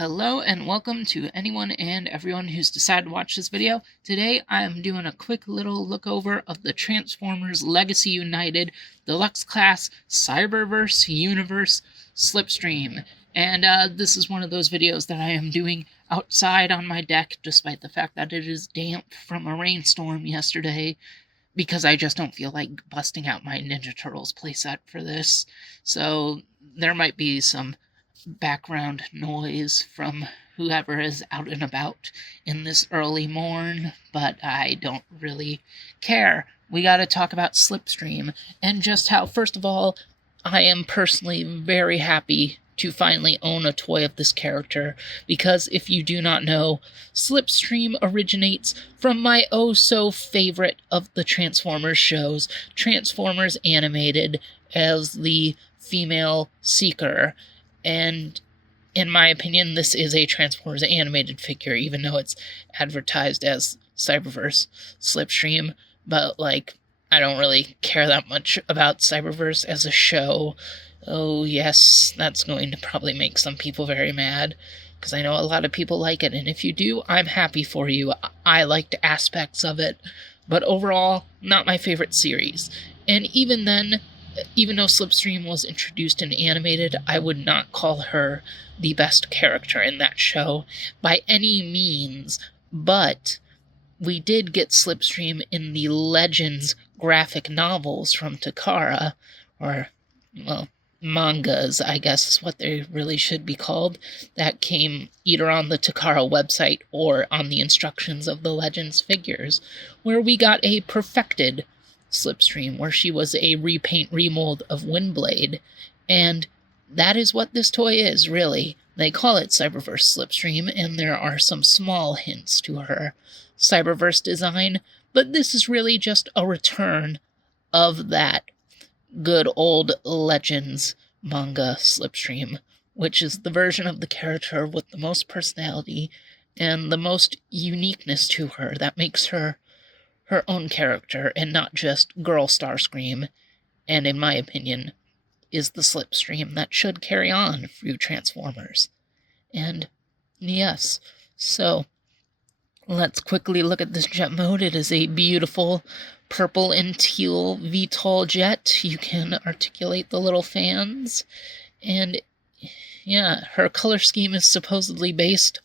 Hello and welcome to anyone and everyone who's decided to watch this video. Today I am doing a quick little look over of the Transformers Legacy United Deluxe Class Cyberverse Universe Slipstream. And this is one of those videos that I am doing outside on my deck, despite the fact that it is damp from a rainstorm yesterday, because I just don't feel like busting out my Ninja Turtles playset for this. So there might be some background noise from whoever is out and about in this early morn, but I don't really care. We gotta talk about Slipstream, and just how, first of all, I am personally very happy to finally own a toy of this character, because if you do not know, Slipstream originates from my oh-so-favorite of the Transformers shows, Transformers Animated, as the female Seeker. And in my opinion, this is a Transformers animated figure, even though it's advertised as Cyberverse Slipstream. But, I don't really care that much about Cyberverse as a show. Oh, yes, that's going to probably make some people very mad, because I know a lot of people like it, and if you do, I'm happy for you. I liked aspects of it, but overall, not my favorite series. And even then, even though Slipstream was introduced and animated, I would not call her the best character in that show by any means, but we did get Slipstream in the Legends graphic novels from Takara, or, well, mangas, I guess is what they really should be called, that came either on the Takara website or on the instructions of the Legends figures, where we got a perfected Slipstream, where she was a repaint remold of Windblade, and that is what this toy is, really. They call it Cyberverse Slipstream, and there are some small hints to her Cyberverse design, but this is really just a return of that good old Legends manga Slipstream, which is the version of the character with the most personality and the most uniqueness to her that makes her her own character and not just Girl Starscream, and in my opinion, is the Slipstream that should carry on through Transformers. And yes, so let's quickly look at this jet mode. It is a beautiful purple and teal VTOL jet. You can articulate the little fans, and yeah, her color scheme is supposedly based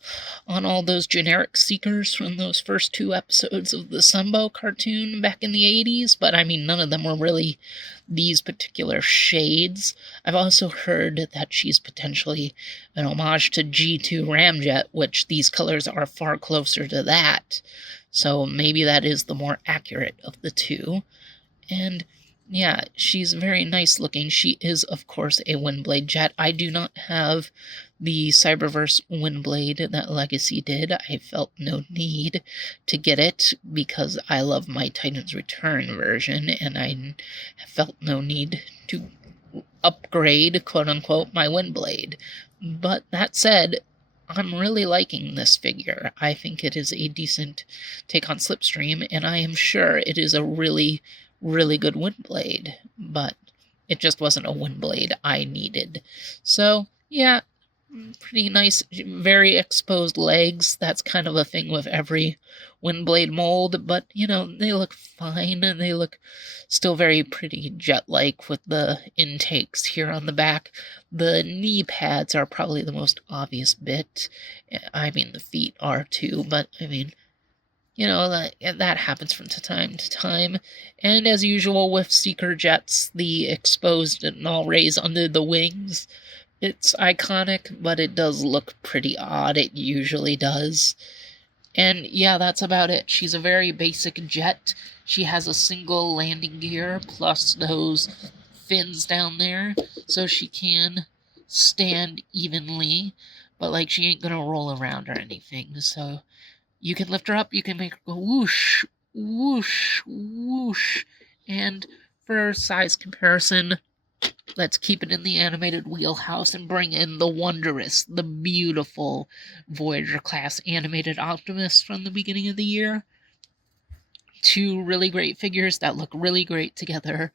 on all those generic Seekers from those first two episodes of the Sunbow cartoon back in the 80s, but I mean, none of them were really these particular shades. I've also heard that she's potentially an homage to G2 Ramjet, which these colors are far closer to that, so maybe that is the more accurate of the two. And yeah, she's very nice looking. She is, of course, a Windblade jet. I do not have the Cyberverse Windblade that Legacy did. I felt no need to get it because I love my Titan's Return version, and I felt no need to upgrade, quote-unquote, my Windblade. But that said, I'm really liking this figure. I think it is a decent take on Slipstream, and I am sure it is a really good Windblade, but it just wasn't a Windblade I needed. So, yeah, pretty nice, very exposed legs. That's kind of a thing with every Windblade mold, but, you know, they look fine, and they look still very pretty jet-like with the intakes here on the back. The knee pads are probably the most obvious bit. I mean, the feet are too, but, I mean, you know, that happens from time to time. And as usual with Seeker jets, the exposed null rays under the wings, it's iconic, but it does look pretty odd. It usually does. And yeah, that's about it. She's a very basic jet. She has a single landing gear, plus those fins down there, so she can stand evenly, but, she ain't gonna roll around or anything, so you can lift her up, you can make her go whoosh, whoosh, whoosh. And for size comparison, let's keep it in the animated wheelhouse and bring in the wondrous, the beautiful Voyager-class animated Optimus from the beginning of the year. two really great figures that look really great together,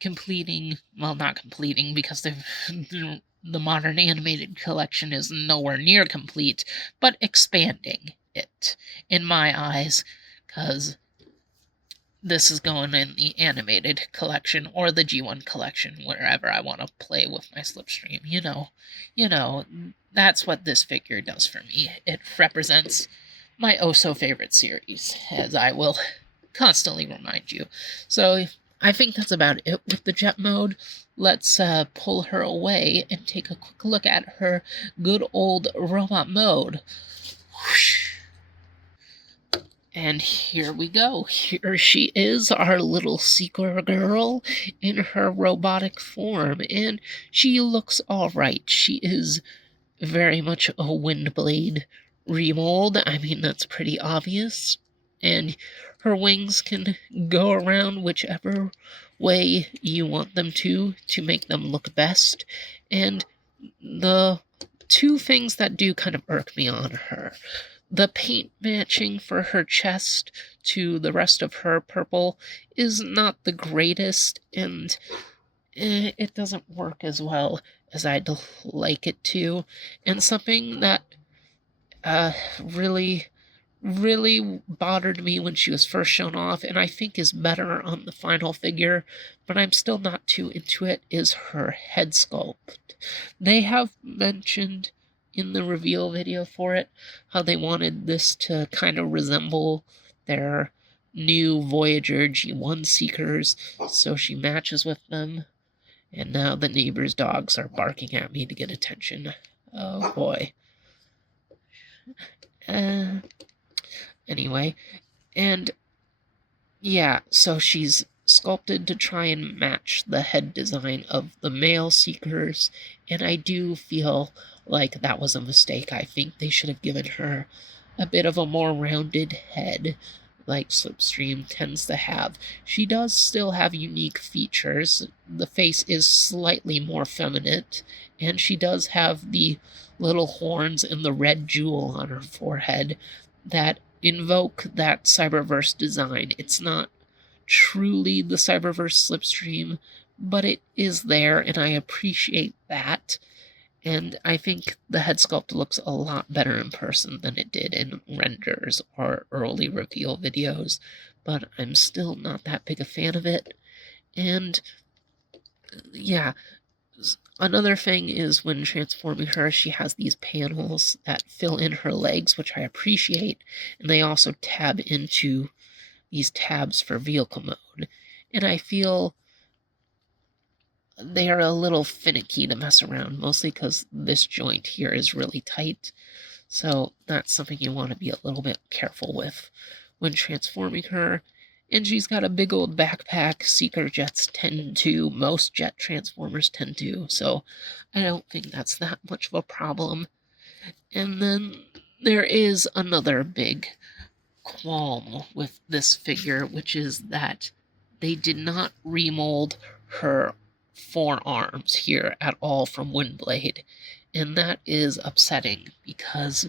completing, well, not completing because the modern animated collection is nowhere near complete, but expanding it in my eyes, because this is going in the animated collection or the G1 collection, wherever I want to play with my Slipstream. That's what this figure does for me. It represents my oh-so-favorite series, as I will constantly remind you. So I think that's about it with the jet mode. Let's pull her away and take a quick look at her good old robot mode. Whoosh. And here we go. Here she is, our little seeker girl in her robotic form. And she looks alright. She is very much a Windblade remold. I mean, that's pretty obvious. And her wings can go around whichever way you want them to make them look best. And the two things that do kind of irk me on her: the paint matching for her chest to the rest of her purple is not the greatest, and it doesn't work as well as I'd like it to. And something that really bothered me when she was first shown off, and I think is better on the final figure, but I'm still not too into it, is her head sculpt. They have mentioned in the reveal video for it how they wanted this to kind of resemble their new Voyager G1 Seekers, so she matches with them. And now the neighbor's dogs are barking at me to get attention. Oh boy. Anyway, and yeah, so she's sculpted to try and match the head design of the male Seekers, and I do feel like that was a mistake. I think they should have given her a bit of a more rounded head, like Slipstream tends to have. She does still have unique features. The face is slightly more feminine, and she does have the little horns and the red jewel on her forehead that invoke that Cyberverse design. It's not truly the Cyberverse Slipstream, but it is there, and I appreciate that. And I think the head sculpt looks a lot better in person than it did in renders or early reveal videos, but I'm still not that big a fan of it. And yeah, another thing is when transforming her, she has these panels that fill in her legs, which I appreciate, and they also tab into these tabs for vehicle mode. And I feel they are a little finicky to mess around, mostly because this joint here is really tight. So that's something you want to be a little bit careful with when transforming her. And she's got a big old backpack. Seeker jets tend to, most jet transformers tend to, so I don't think that's that much of a problem. And then there is another big qualm with this figure, which is that they did not remold her forearms here at all from Windblade, and that is upsetting because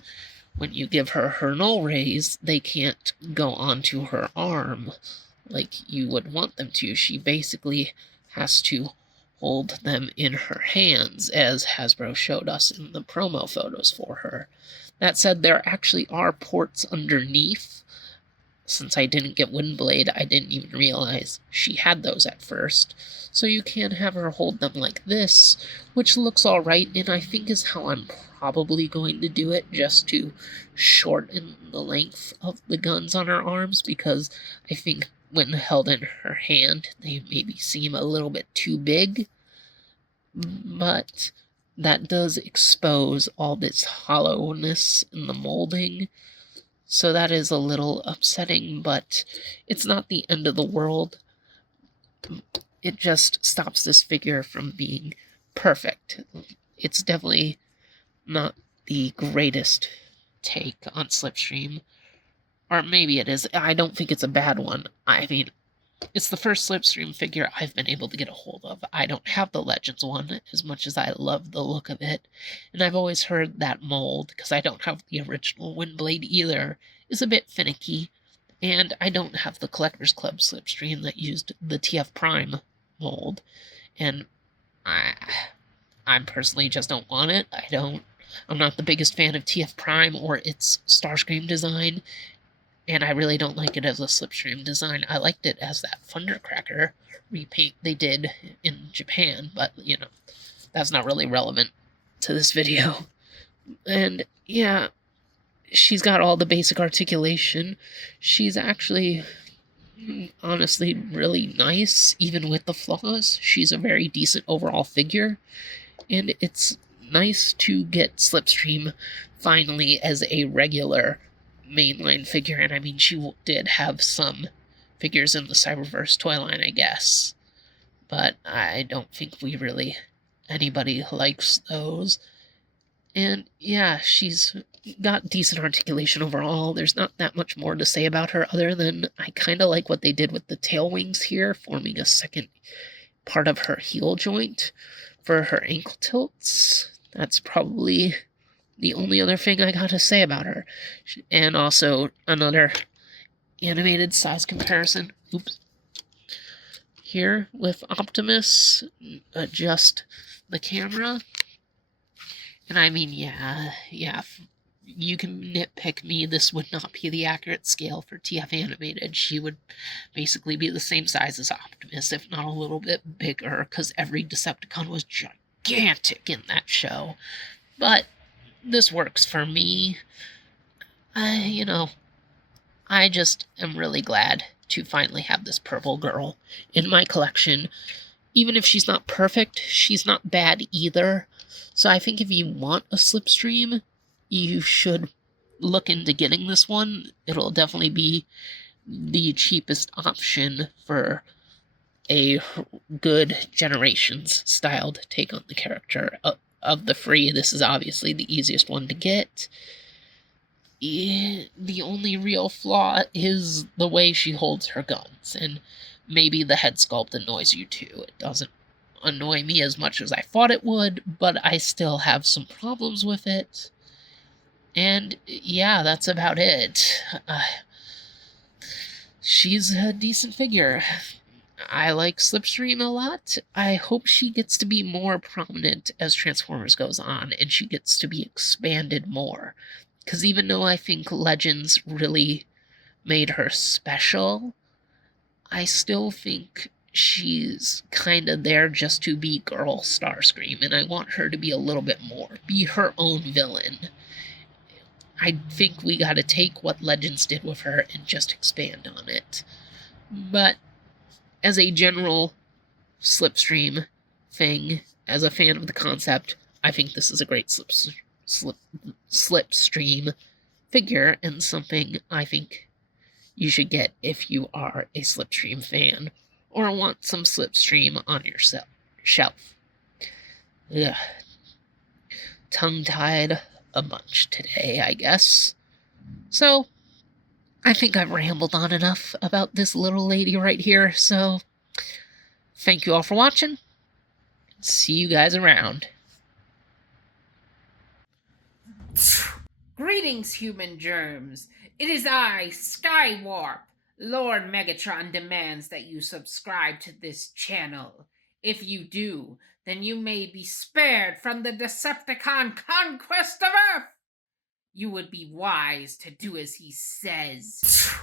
when you give her her null rays, they can't go onto her arm like you would want them to. She basically has to hold them in her hands, as Hasbro showed us in the promo photos for her. That said, there actually are ports underneath. Since I didn't get Windblade, I didn't even realize she had those at first. So you can have her hold them like this, which looks alright, and I think is how I'm probably going to do it, just to shorten the length of the guns on her arms, because I think when held in her hand, they maybe seem a little bit too big. But that does expose all this hollowness in the molding. So that is a little upsetting, but it's not the end of the world. It just stops this figure from being perfect. It's definitely not the greatest take on Slipstream. Or maybe it is. I don't think it's a bad one. I mean, it's the first Slipstream figure I've been able to get a hold of. I don't have the Legends one, as much as I love the look of it. And I've always heard that mold, because I don't have the original Windblade either, is a bit finicky. And I don't have the Collectors Club Slipstream that used the TF Prime mold. And I personally just don't want it. I'm not the biggest fan of TF Prime or its Starscream design, and I really don't like it as a Slipstream design. I liked it as that Thundercracker repaint they did in Japan, but, that's not really relevant to this video. And, yeah, she's got all the basic articulation. She's actually, honestly, really nice, even with the flaws. She's a very decent overall figure, and it's nice to get Slipstream finally as a regular mainline figure. And I mean, she did have some figures in the Cyberverse toy line, I guess, but I don't think anybody likes those. And yeah, she's got decent articulation overall. There's not that much more to say about her other than I kind of like what they did with the tail wings here, forming a second part of her heel joint for her ankle tilts. That's probably the only other thing I gotta say about her. And also another animated size comparison. Oops. Here with Optimus, adjust the camera. And I mean, yeah, you can nitpick me. This would not be the accurate scale for TF Animated. She would basically be the same size as Optimus, if not a little bit bigger, because every Decepticon was gigantic in that show. But this works for me. I just am really glad to finally have this purple girl in my collection. Even if she's not perfect, she's not bad either. So I think if you want a Slipstream, you should look into getting this one. It'll definitely be the cheapest option for a good Generations styled take on the character. Of the three, this is obviously the easiest one to get. The only real flaw is the way she holds her guns, and maybe the head sculpt annoys you too. It doesn't annoy me as much as I thought it would, but I still have some problems with it. And yeah, that's about it. She's a decent figure. I like Slipstream a lot. I hope she gets to be more prominent as Transformers goes on, and she gets to be expanded more. Because even though I think Legends really made her special, I still think she's kind of there just to be Girl Starscream, and I want her to be a little bit more. Be her own villain. I think we gotta take what Legends did with her and just expand on it. But as a general Slipstream thing, as a fan of the concept, I think this is a great Slipstream figure, and something I think you should get if you are a Slipstream fan or want some Slipstream on your shelf. Ugh. Tongue-tied a bunch today, I guess. So, I think I've rambled on enough about this little lady right here, so thank you all for watching. See you guys around. Greetings, human germs. It is I, Skywarp. Lord Megatron demands that you subscribe to this channel. If you do, then you may be spared from the Decepticon conquest of Earth. You would be wise to do as he says.